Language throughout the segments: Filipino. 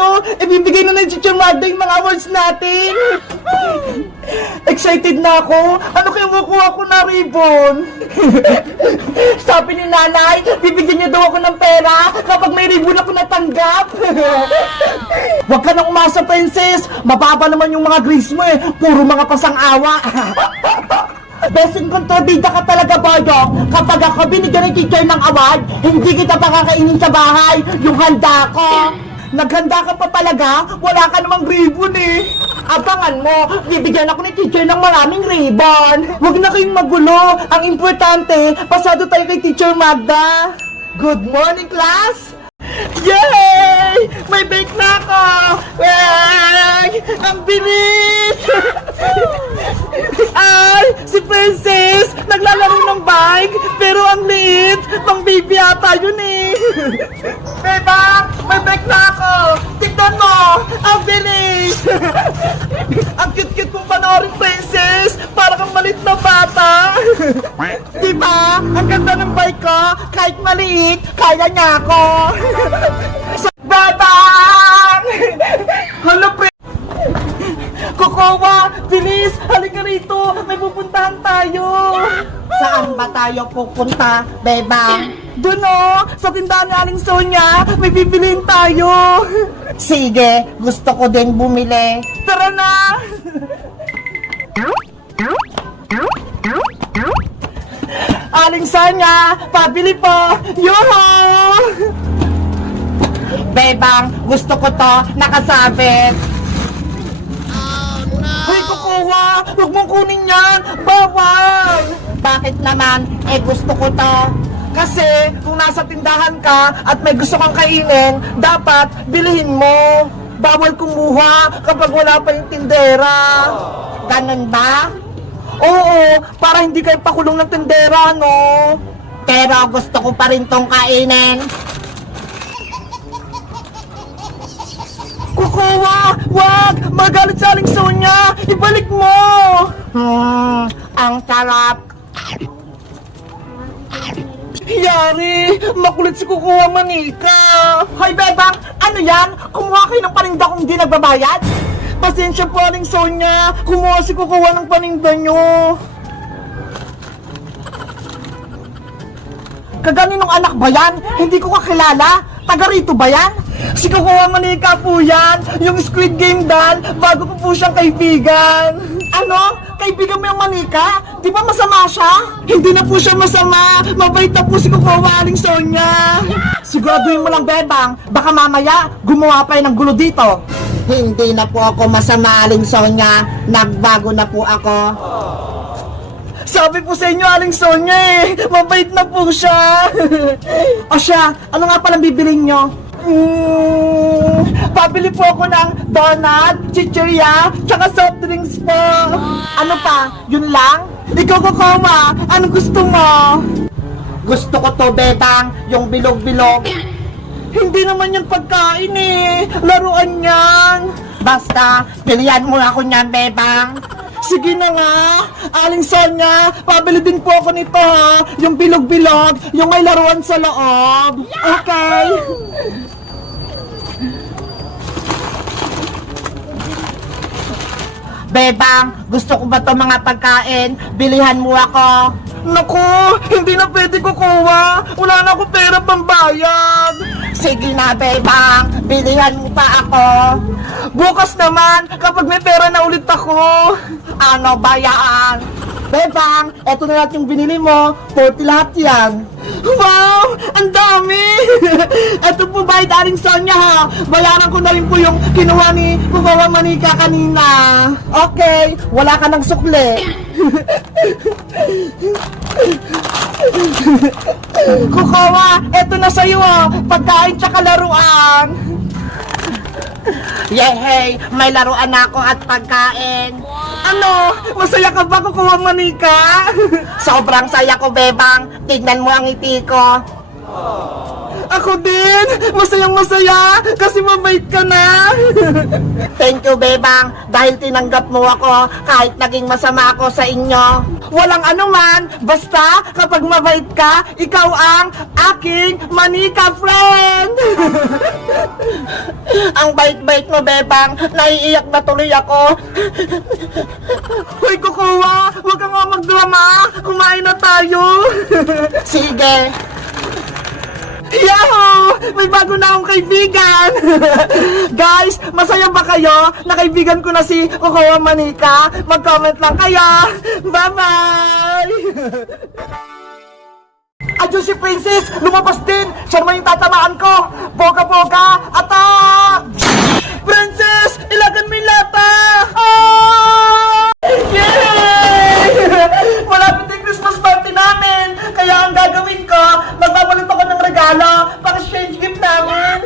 tayo! Ibibigay na ng Teacher Magda yung mga awards natin! Excited na ako! Ano kaya makuha ko na ribbon? Sabi ni nanay, bibigyan niya daw ako ng pera kapag may ribbon ako natanggap! Huwag ka nang umasa, princess! Mababa naman yung mga grades mo eh! Puro mga pasang-awa! Besing kontrabida ka talaga, Boyong! Kapag ako binigyan ng teacher ng award, hindi kita pakakainin sa bahay! Yung handa ko! Naghanda ka pa talaga? Wala ka namang ribbon eh! Abangan mo, bibigyan ako ni teacher ng maraming ribbon! Huwag na kayong magulo! Ang importante, pasado tayo kay Teacher Magda! Good morning, class! Yay! May bake na ako! Yay! Ang bilis! Ay! Si Princess! Naglalaro ng bike! Pero ang liit! Pang baby ata yun eh! Beba! May bake na ako! Tignan mo! Ang bilis! Ang cute-cute mong panoorin, Princess! Para kang malit na bata! Diba? Ang ganda ng bike ko! Kahit maliit, kaya niya ako! Babang! Hala, Kokowa! Bilis! Halika rito! May pupuntahan tayo! Saan ba tayo pupunta, Bebang? Doon o! Sa tindahan ni Aling Sonia! May bibiliin tayo! Sige! Gusto ko din bumili! Tara na! Aling Sonia! Pabili po! Yuho! Bebang, gusto ko to nakasabit. Hoy, Kukuha! Huwag mong kunin yan! Bawal! Bakit naman? Gusto ko to. Kasi, kung nasa tindahan ka at may gusto kang kainin, dapat bilihin mo. Bawal kumuha kapag wala pa yung tindera. Ganun ba? Oo, para hindi kayo pakulong ng tindera, no? Pero gusto ko pa rin tong kainin. Kukuha! Wag! Magalit sa Aling Sonia! Ibalik mo! Ang sarap! Yari! Makulit si Kukuha Manika! Hoy, Bebang! Ano yan? Kumuha kayo ng paninda kung hindi nagbabayad? Pasensya po, Aling Sonia! Kumuha si Kukuha ng paninda nyo! Kaganinong anak ba yan? Hindi ko kakilala! Taga rito ba yan? Si Kukuha Manika po yan! Yung Squid Game doll, bago ko po siyang kaibigan! Ano? Kaibigan mo yung Manika? Di ba masama siya? Hindi na po siya masama! Mabait na po si Kukuha Aling Sonia! Siguraduhin mo lang, Bebang, baka mamaya gumawa pa ng gulo dito! Hindi na po ako masama, Aling Sonia! Nagbago na po ako! Sabi po sa inyo, Aling Sonia eh! Mabait na po siya! O siya, ano nga palang bibilin nyo? Pabili po ako ng donut, chichirya, tsaka soft drinks po! Ano pa? Yun lang? Ikaw, Kukuha, anong gusto mo? Gusto ko to, Bebang, yung bilog-bilog. Hindi naman yan pagkain eh! Laruan yan! Basta, pilihan mo ako niyan, Bebang! Sige na nga! Aling Sonia, pabili din po ako nito ha! Yung bilog-bilog, yung may laruan sa loob! Okay! Bebang, gusto ko ba to mga pagkain? Bilihan mo ako! Naku! Hindi na pwede kukuha! Wala na akong pera pambayad! Sige na, Bebang! Bilihan mo pa ako! Bukas naman, kapag may pera na ulit ako! Ano ba yan? Bebang, eto na lahat yung binili mo. 40 lahat yan. Wow! Ang dami! Eto po ba Aling Sonia ha? Bayaran ko na rin po yung kinuha ni Kukuha Manika kanina. Okay, wala ka ng sukle. Kukuha, eto na sa'yo pagkain tsaka laruan. Yehey! May laruan ako at pagkain. Ano? Masaya ka ba, Kukuha Manika? Sobrang saya ko, Bebang. Tignan mo ang ngiti ko. Ako din! Masayang masaya! Kasi mabait ka na! Thank you, Bebang, dahil tinanggap mo ako kahit naging masama ako sa inyo. Walang anuman, basta kapag mabait ka, ikaw ang aking manika friend! Ang bait-bait mo, Bebang. Naiiyak na tuloy ako. Hoy, kukuha! Huwag ka nga magdrama! Kumain na tayo! Sige. Yahoo! May bago na akong kaibigan! Guys, masaya ba kayo? Nakaibigan ko na si Kukuha Manika? Mag-comment lang kayo! Bye-bye! Adyo si Princess! Lumabas din! Siya naman yung tatamaan ko! Boga-boga! Attack! Princess! Ilagan mo yung lata! Ah! Yay! Malapit yung Christmas party namin! Kaya ang gagawin ko, magbabalot ako ng regalo para exchange gift namin!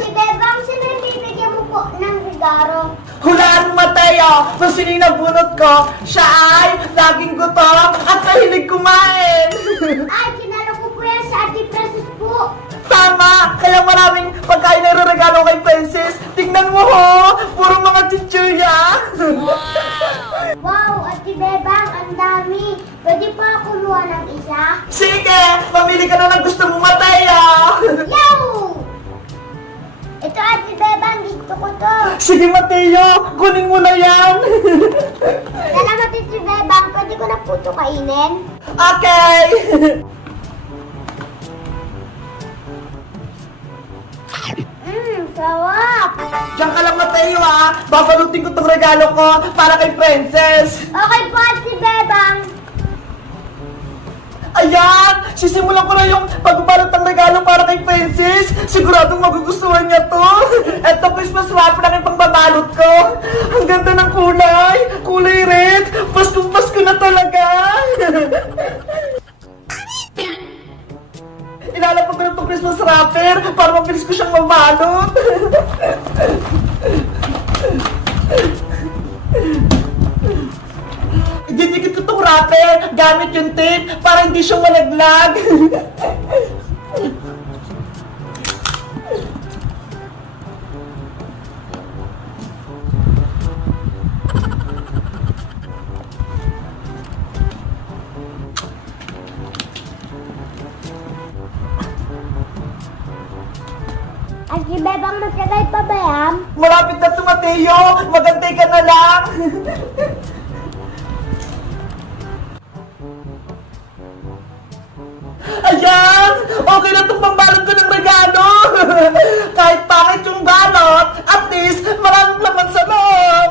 Si Bebang, sino yung bibigyan mo po ng regalo? Hulaan mo, Mateo! Kung sino yung nabunot ko, siya ay laging gutom at mahilig kumain! Ay, kinalo ko po yan sa Ate Princess po. Tama! Kaya maraming pagkain na regalo kay Princess. Tingnan mo ho! Puro mga chichirya! Wow, Ate Bebang, ang dami. Pwede pa ako kumuha ng isa? Sige! Mamili ka na ng gusto mo, Mateo! Yo! Ito, Ate Bebang, gusto ko to. Sige, Mateo! Kunin mo na yan! Salamat, Ate Bebang. Pwede ko na po ito kainin? Okay! Sarap. Diyan ka lang, Mateo, ha! Babalutin ko tong regalo ko para kay Princess! Okay po, Ate Bebang. Ayan! Sisimulan ko na yung pagbabalot ng regalo para kay Princess! Siguradong magugustuhan niya to! Eto, Christmas wrapper lang yung pangbabalot ko! Ang ganda ng kulay! Kulay red! Pasko na talaga! Ilalapag ko na itong Christmas wrapper para mabilis ko siyang mabalot! Didikit ko itong wrapper gamit yung tape para hindi siya malaglag. Ate Bebang, magkagay pa ba yan? Malapit na to, Mateo. Magantay ka na lang. Ayan! Okay na itong pambalot ko ng regalo! Kahit pangit yung balot, at least maraming laman sa loob!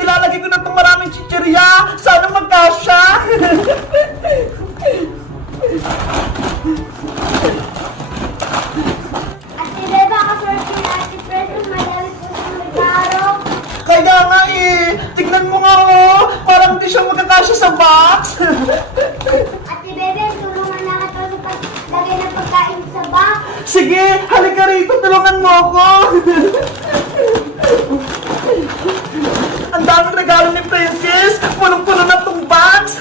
Ilalagay ko na itong maraming chichirya! Sana magkasya! Ate Bebang, kasorte na Ate Princess. Madami po siyang regalo. Kaya nga eh! Tignan mo nga oh! Parang hindi siya magkakasya sa box! Ate Bebang, tulungan na kita sa paglagay ng pagkain sa box. Sige! Halika rito! Tulungan mo ako! Ang daming regalo ni Princess! Punong-puno na tong box!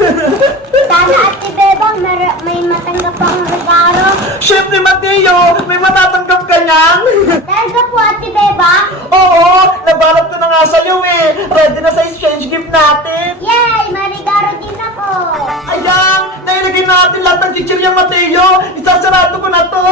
Sana, Ate Bebang, may matanggap akong regalo. Siyempre, Mateo! May matatanggap ka niyan! Talaga po, Ate Bebang? Oo! Nabalot ko na nga sa'yo eh! Ready na sa exchange gift natin! Yay! May regalo din ako. Ayan! Nailagay natin lahat ng chichirya, Mateo! Isasarado ko na to!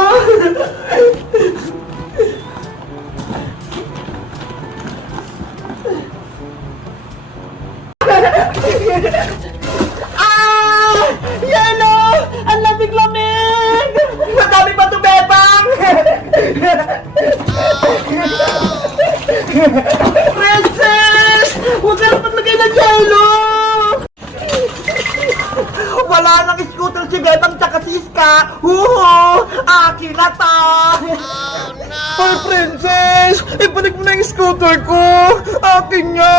Ah! Yelo! Ang lamig-lamig! Madami pa to, Bebang! Princess! Huwag ka na paglagay ng yelo! Wala nang scooter si Bebang tsaka si Iska! Huhu! Akin na to! Hoy, Princess! Ibalik mo na yung scooter ko! Akin nga!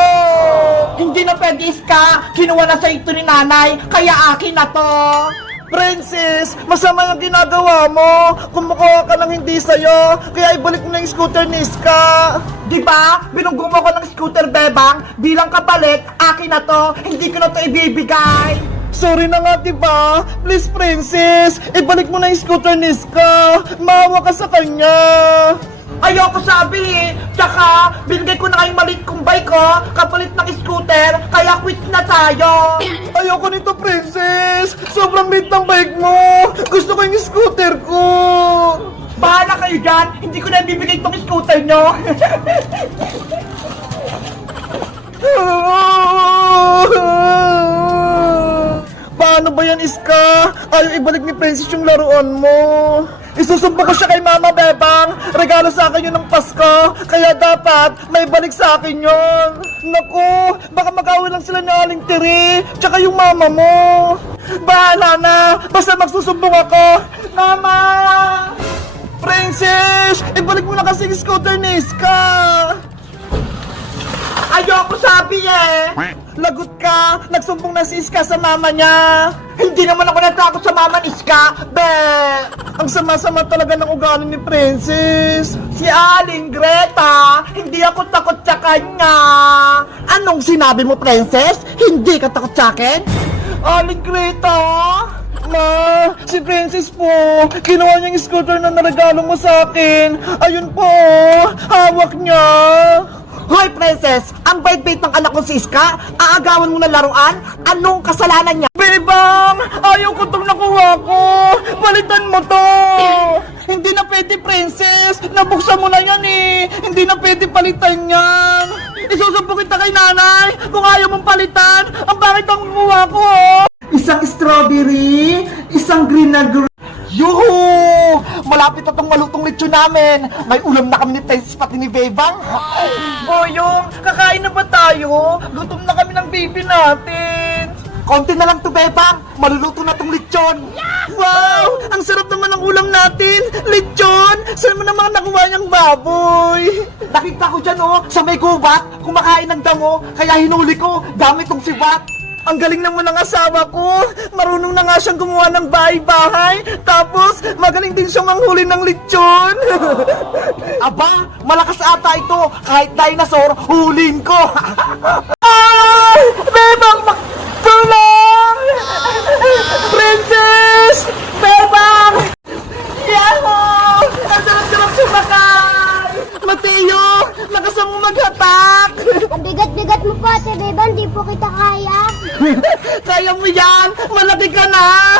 Hindi na pwede, Iska! Kinuha na sa ito ni nanay, kaya akin na to! Princess, masama yung ginagawa mo. Kumukuha ka ng hindi sa'yo, kaya ibalik mo na yung scooter ni Iska. Diba? Binunggo mo ko ng scooter, Bebang. Bilang kapalit, akin na to. Hindi ko na to ibibigay. Sorry na nga, diba? Please, Princess, ibalik mo na yung scooter ni Iska. Maawa ka sa kanya. Ayoko sabi eh. Tsaka, binigay ko na kayong maliit kong bike ko, kapalit ng scooter, kaya quit na tayo. Ayoko nito, Princess. Sobrang liit ng bike mo. Gusto ko yung scooter ko. Bahala kayo kayo dyan. Hindi ko na bibigay itong scooter nyo. Paano ba yan, Iska? Ayaw ibalik ni Princess yung laruan mo. Isusumbo ko siya kay Mama Bebang. Regalo sa akin yun ng Pasko. Kaya dapat may balik sa akin yun. Naku, baka mag-away lang sila ni Aling Tiri. Tsaka yung mama mo. Bahala na. Basta magsusumbong ako. Mama! Princess! Ibalik mo na kasi yung scooter ni Iska. Ayoko sabi eh. Lagot ka! Nagsumbong na si Iska sa mama niya! Hindi naman ako natakot sa mama ni Iska. Be! Ang sama-sama talaga ng ugali ni Princess! Si Aling Greta, hindi ako takot sa kanya. Anong sinabi mo, Princess? Hindi ka takot sa akin? Aling Greta? Ma, si Princess po, kinuha niya yung scooter na naregalo mo sa akin. Ayun po, hawak niya. Hoy, Princess! Ang bait-bait ng anak ko si Iska, aagawan mo na laruan? Anong kasalanan niya? Bebang! Ayaw ko itong nakuha ko! Palitan mo to! Hindi na pwede, Princess! Nabuksan mo na yan eh! Hindi na pwede palitan yan! Isusumpo kita kay nanay kung ayaw mong palitan! Ang bakit ang kuha ko, oh! Isang strawberry, isang green na Yuhu! Malapit na itong malutong lechon namin! May ulam na kami ni Princess pati ni Bebang! Boyong, kakain na ba tayo? Gutom na kami ng baby natin! Konti na lang to, Bebang! Maluluto na tong lechon! Wow! Ang sarap naman ng ulam natin! Lechon! Saan mo naman nakuha niyang baboy? Nakita ko dyan oh, sa may gubat, kumakain ng damo, kaya hinuli ko, dami tong sibat. Ang galing naman ng asawa ko! Marunong na nga siyang gumawa ng bahay-bahay! Tapos, magaling din siyang manghuli ng lechon! Aba, malakas ata ito, kahit dinosaur, hulin ko. Ay! Bebang! Tulong! Princess! Bebang! Yahoo! Ang sarap-sarap sumakay! Mateo! Lakas mo maghatak! Ang bigat-bigat mo po, Ate Bebang. Di po kita kaya. Kaya mo yan! Malaki ka na!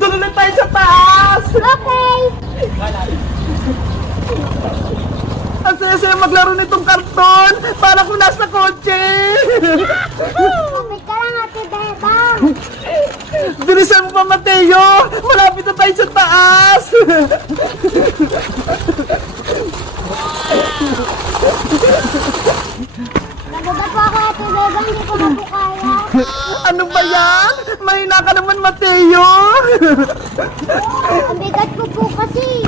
Doon na tayo sa taas! Okay. Ang saya-saya maglaro nitong karton! Para kung nasa kotse! Kapit ka lang, Ate Bebang. Bilisan mo pa, Mateo! Malapit na tayo sa taas! Nagugat po ako, Ate Bebang. Di ko na po kaya. Ano ba yan? Mahina ka naman, Mateo! Ang bigat ko po kasi.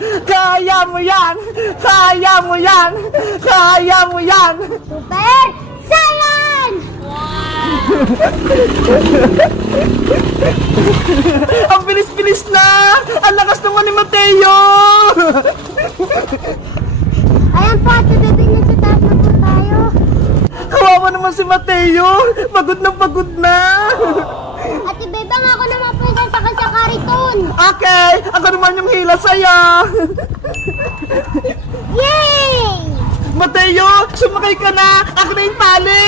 Kaya mo yan! Kaya mo yan! Kaya mo yan! Super Saiyan! Ang bilis-bilis na! Ang lakas naman ni Mateo! Ayan po, Ate Bebang. Nasa taas na po tayo. Kawawa naman si Mateo! Pagod na! Ate Bebang, ako naman po yung sasakay sa kariton. Okay! Ako naman yung hila sa'yo! Yay! Mateo! Sumakay ka na! Ako na yung tali!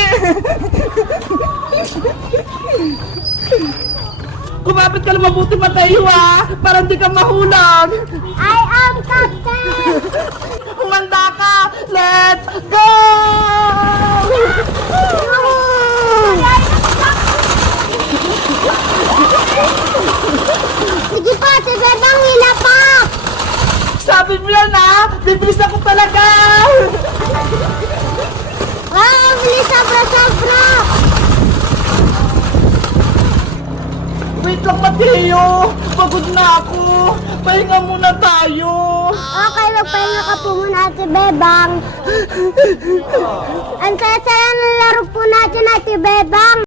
Kumapit ka na mabuti, Mateo, ha! Para hindi ka mahulog! I am Captain! Humanda ka! Let's go! Sige pa, Ate Bebang, hila pa! Sabi mo yan, ha? Bibilis ako talaga! Wow, bilis, sobra-sobra! Wait lang, Mateo! Pagod na ako! Pahinga muna tayo! Okay, magpahinga ka po muna, Ate Bebang. Ang saya-saya ng laro po natin, Ate Bebang.